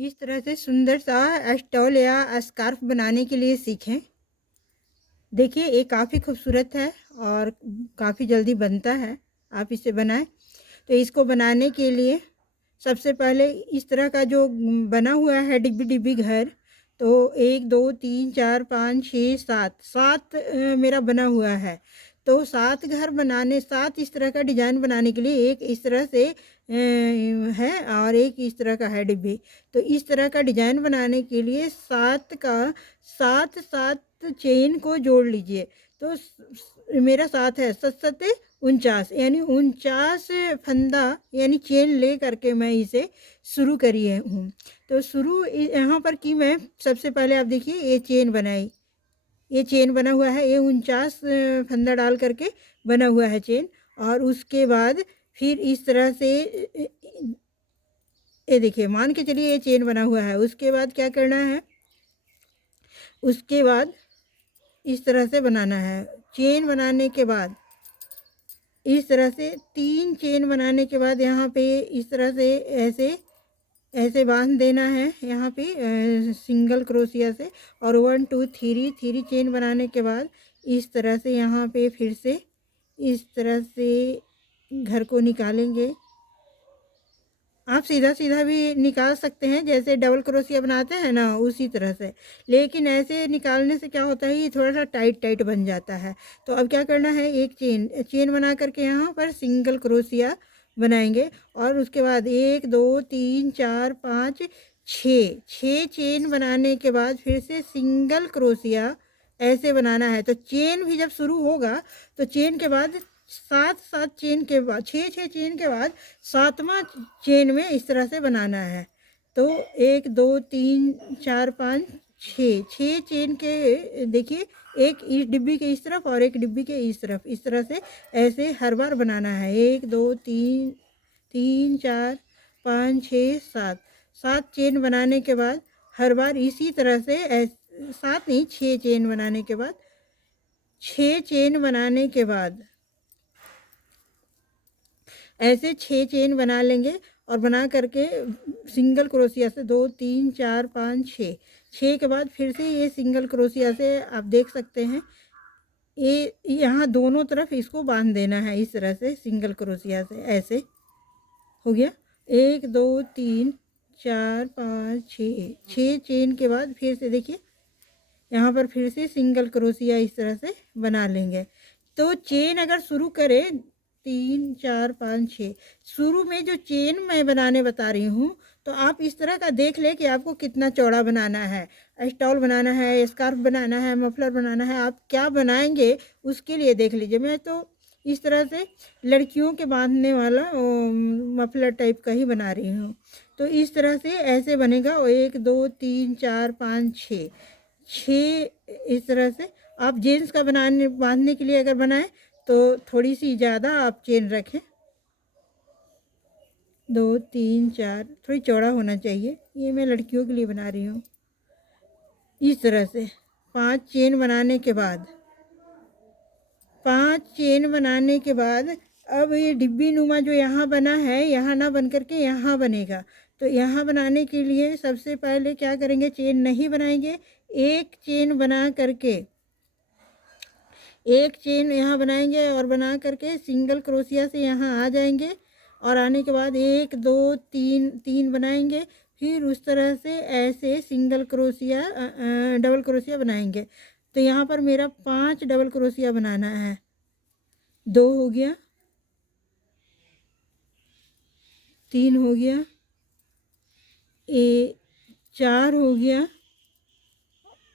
इस तरह से सुंदर सा स्टॉल या स्कार्फ बनाने के लिए सीखें। देखिए ये काफ़ी खूबसूरत है और काफ़ी जल्दी बनता है। आप इसे बनाएं। तो इसको बनाने के लिए सबसे पहले इस तरह का जो बना हुआ है डिब्बी डिब्बी घर, तो 1 2 3 4 5 6 7 7 मेरा बना हुआ है। तो 7 घर बनाने, 7 इस तरह का डिज़ाइन बनाने के लिए एक इस तरह से है और एक इस तरह का है डिब्बी। तो इस तरह का डिज़ाइन बनाने के लिए 7 का 7 7 चेन को जोड़ लीजिए। तो मेरा 7 है, 7 7 49, यानी 49 फंदा यानी चेन ले करके मैं इसे शुरू करी हूँ। तो शुरू यहाँ पर की मैं सबसे पहले आप देखिए ये चेन बनाई, ये चेन बना हुआ है, ये 49 फंदा डाल करके बना हुआ है चेन। और उसके बाद फिर इस तरह से ये देखिए, मान के चलिए ये चेन बना हुआ है। उसके बाद क्या करना है, उसके बाद इस तरह से बनाना है। चेन बनाने के बाद इस तरह से 3 चेन बनाने के बाद यहाँ पे इस तरह से ऐसे ऐसे बांध देना है यहाँ पे सिंगल क्रोशिया से। और 1 2 3 चेन बनाने के बाद इस तरह से यहाँ पे फिर से इस तरह से घर को निकालेंगे। आप सीधा सीधा भी निकाल सकते हैं, जैसे डबल क्रोशिया बनाते हैं ना उसी तरह से। लेकिन ऐसे निकालने से क्या होता है, ये थोड़ा सा टाइट टाइट बन जाता है। तो अब क्या करना है, एक चेन बना करके यहाँ पर सिंगल क्रोशिया बनाएंगे। और उसके बाद 1 2 3 4 5 6 चेन बनाने के बाद फिर से सिंगल क्रोशिया ऐसे बनाना है। तो चेन भी जब शुरू होगा तो चेन के बाद 7 चेन के बाद 6 चेन के बाद 7वां चेन में इस तरह से बनाना है। तो 1 2 3 4 5 6 चेन के देखिए, एक इस डिब्बी के इस तरफ और एक डिब्बी के इस तरफ, इस तरह से ऐसे हर बार बनाना है। 1 2 3 4 5 6 7 चेन बनाने के बाद हर बार इसी तरह से 7 नहीं 6 चेन बनाने के बाद 6 चेन बनाने के बाद ऐसे 6 चेन बना लेंगे। और बना करके सिंगल क्रोशिया से 2 3 4 5 6 के बाद फिर से ये सिंगल क्रोशिया से आप देख सकते हैं, ये यहाँ दोनों तरफ इसको बांध देना है इस तरह से सिंगल क्रोशिया से। ऐसे हो गया 1 2 3 4 5 6 चेन के बाद फिर से देखिए यहाँ पर फिर से सिंगल क्रोशिया इस तरह से बना लेंगे। तो चेन अगर शुरू करें 3 4 5 6, शुरू में जो चेन मैं बनाने बता रही हूँ, तो आप इस तरह का देख लें कि आपको कितना चौड़ा बनाना है। स्टॉल बनाना है, स्कार्फ बनाना है, मफलर बनाना है, आप क्या बनाएंगे उसके लिए देख लीजिए। मैं तो इस तरह से लड़कियों के बांधने वाला मफलर टाइप का ही बना रही हूँ। तो इस तरह से ऐसे बनेगा 1 2 3 4 5 6 इस तरह से। आप जेंट्स का बनाने बांधने के लिए अगर बनाएं तो थोड़ी सी ज़्यादा आप चेन रखें, 2 3 4, थोड़ी चौड़ा होना चाहिए। ये मैं लड़कियों के लिए बना रही हूँ। इस तरह से 5 चेन बनाने के बाद 5 चेन बनाने के बाद अब ये डिब्बी नुमा जो यहाँ बना है, यहाँ ना बन करके यहाँ बनेगा। तो यहाँ बनाने के लिए सबसे पहले क्या करेंगे, चेन नहीं बनाएंगे, एक चेन बना करके एक चेन यहाँ बनाएंगे और बना करके सिंगल क्रोशिया से यहाँ आ जाएंगे। और आने के बाद 1 2 3 बनाएंगे। फिर उस तरह से ऐसे सिंगल क्रोशिया डबल क्रोशिया बनाएंगे। तो यहाँ पर मेरा 5 डबल क्रोशिया बनाना है। 2 हो गया, 3 हो गया, 4 हो गया,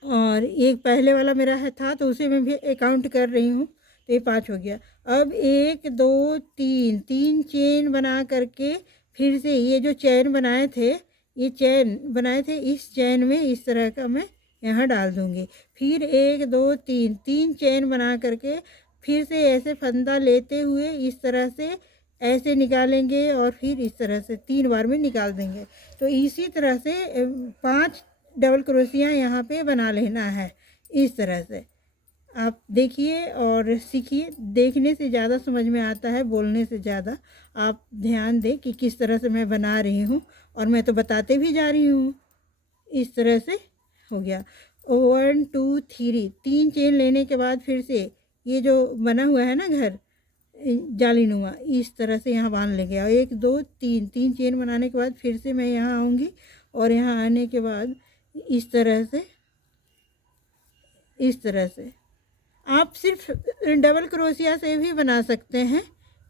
और एक पहले वाला मेरा है था तो उसे मैं भी अकाउंट कर रही हूँ, तो ये 5 हो गया। अब 1 2 3 चेन बना करके फिर से ये जो चैन बनाए थे, ये चैन बनाए थे, इस चैन में इस तरह का मैं यहाँ डाल दूँगी। फिर 1 2 3 चेन बना करके फिर से ऐसे फंदा लेते हुए इस तरह से ऐसे निकालेंगे और फिर इस तरह से 3 बार में निकाल देंगे। तो इसी तरह से 5 डबल क्रोशिया यहाँ पे बना लेना है। इस तरह से आप देखिए और सीखिए। देखने से ज़्यादा समझ में आता है, बोलने से ज़्यादा। आप ध्यान दें कि किस तरह से मैं बना रही हूँ और मैं तो बताते भी जा रही हूँ। इस तरह से हो गया। 1 2 3 3 चेन लेने के बाद फिर से ये जो बना हुआ है ना घर जालीनुमा, इस तरह से यहाँ बांध लेंगे। और 1 2 3 3 चेन बनाने के बाद फिर से मैं यहाँ आऊँगी और यहाँ आने के बाद इस तरह से आप सिर्फ डबल क्रोशिया से भी बना सकते हैं,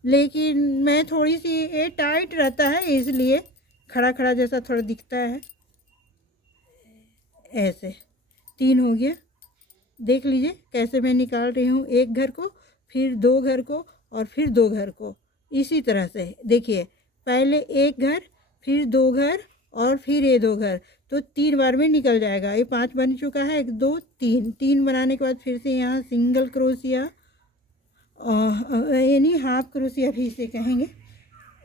लेकिन मैं थोड़ी सी ये टाइट रहता है इसलिए खड़ा खड़ा जैसा थोड़ा दिखता है। ऐसे 3 हो गया। देख लीजिए कैसे मैं निकाल रही हूँ, एक घर को, फिर 2 घर को और फिर 2 घर को। इसी तरह से देखिए, पहले एक घर, फिर 2 घर और फिर ये 2 घर, तो 3 बार में निकल जाएगा। ये 5 बन चुका है। 1 2 3 3 बनाने के बाद फिर से यहाँ सिंगल क्रोशिया, यानी हाफ क्रोशिया भी इसे कहेंगे।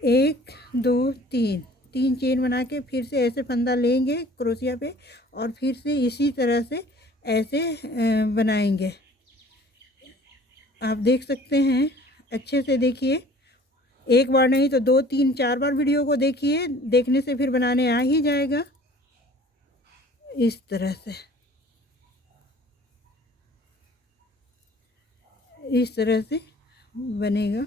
1 2 3 3 चेन बना के फिर से ऐसे फंदा लेंगे क्रोशिया पे और फिर से इसी तरह से ऐसे बनाएंगे। आप देख सकते हैं, अच्छे से देखिए, एक बार नहीं तो 2 3 4 बार वीडियो को देखिए, देखने से फिर बनाने आ ही जाएगा। इस तरह से बनेगा।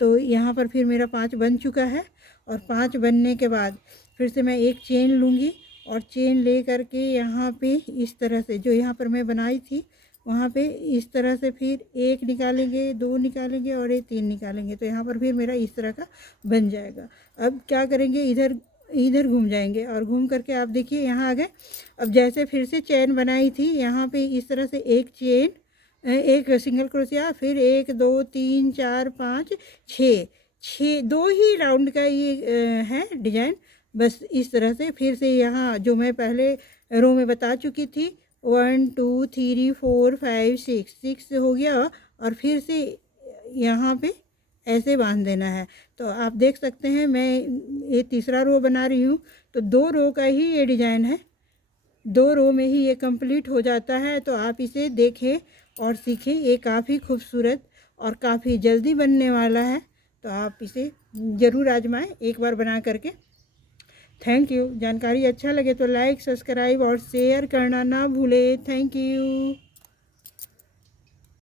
तो यहाँ पर फिर मेरा 5 बन चुका है और 5 बनने के बाद फिर से मैं एक चेन लूँगी और चेन ले करके यहाँ पे इस तरह से, जो यहाँ पर मैं बनाई थी वहाँ पे इस तरह से फिर 1 निकालेंगे, 2 निकालेंगे और ये 3 निकालेंगे। तो यहाँ पर फिर मेरा इस तरह का बन जाएगा। अब क्या करेंगे, इधर घूम जाएंगे और घूम करके आप देखिए यहाँ आ गए। अब जैसे फिर से चेन बनाई थी, यहाँ पे इस तरह से एक चेन, एक सिंगल क्रोशिया, फिर 1 2 3 4 5 6 2 ही राउंड का ये है डिजाइन। बस इस तरह से फिर से यहाँ जो मैं पहले रो में बता चुकी थी, 1 2 3 4 5 6 हो गया और फिर से यहाँ पे ऐसे बांध देना है। तो आप देख सकते हैं मैं ये तीसरा रो बना रही हूँ, तो 2 रो का ही ये डिज़ाइन है, 2 रो में ही ये कंप्लीट हो जाता है। तो आप इसे देखें और सीखें, ये काफ़ी खूबसूरत और काफ़ी जल्दी बनने वाला है। तो आप इसे ज़रूर आजमाएं एक बार बना करके। Thank you. जानकारी अच्छा लगे तो लाइक, सब्सक्राइब और शेयर करना ना भूलें। Thank you.